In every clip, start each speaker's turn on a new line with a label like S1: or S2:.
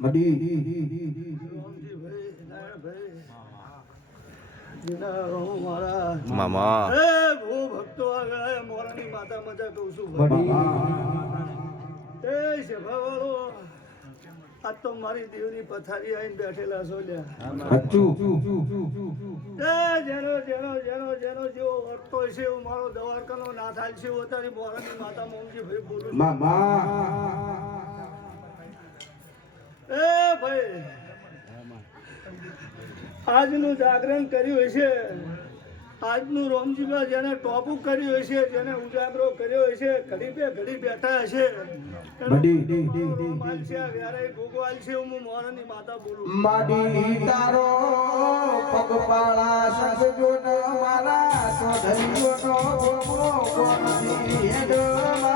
S1: મારી રામજી ભાઈ નારાયણ આવો
S2: મામા.
S3: એ ભૂ ભક્તો આગળ મોરાની માતા મજા કહું છું એ ભાવ તો મારી દેવની પથારી આવીને બેઠેલા છો લ્યા.
S1: અચ્ચુ
S3: એ જેનો જેનો જેનો જેનો જેવો વર્તો છે એવું મારો દવારકાનો ના થાય છે એવું તારી મોરાની માતા મોમજીભાઈ બોલું એ ભાઈ આજનું જાગરણ કર્યું હશે. આજનું રોમજીબા જેને ટોપ કર્યું હશે જેને ઉજાગરો કર્યો હશે ઘડી બે ઘડી બેઠા હશે. ભોગવાલ છે હું મોરાની માતા બોલું
S1: માડી તારો પગપાળા સજજો ન મારા ગોમો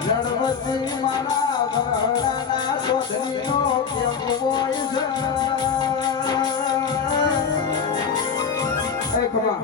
S1: લડવતી મારા ભરડાના કોઠીનો કેમ હોય છે? એ ખમા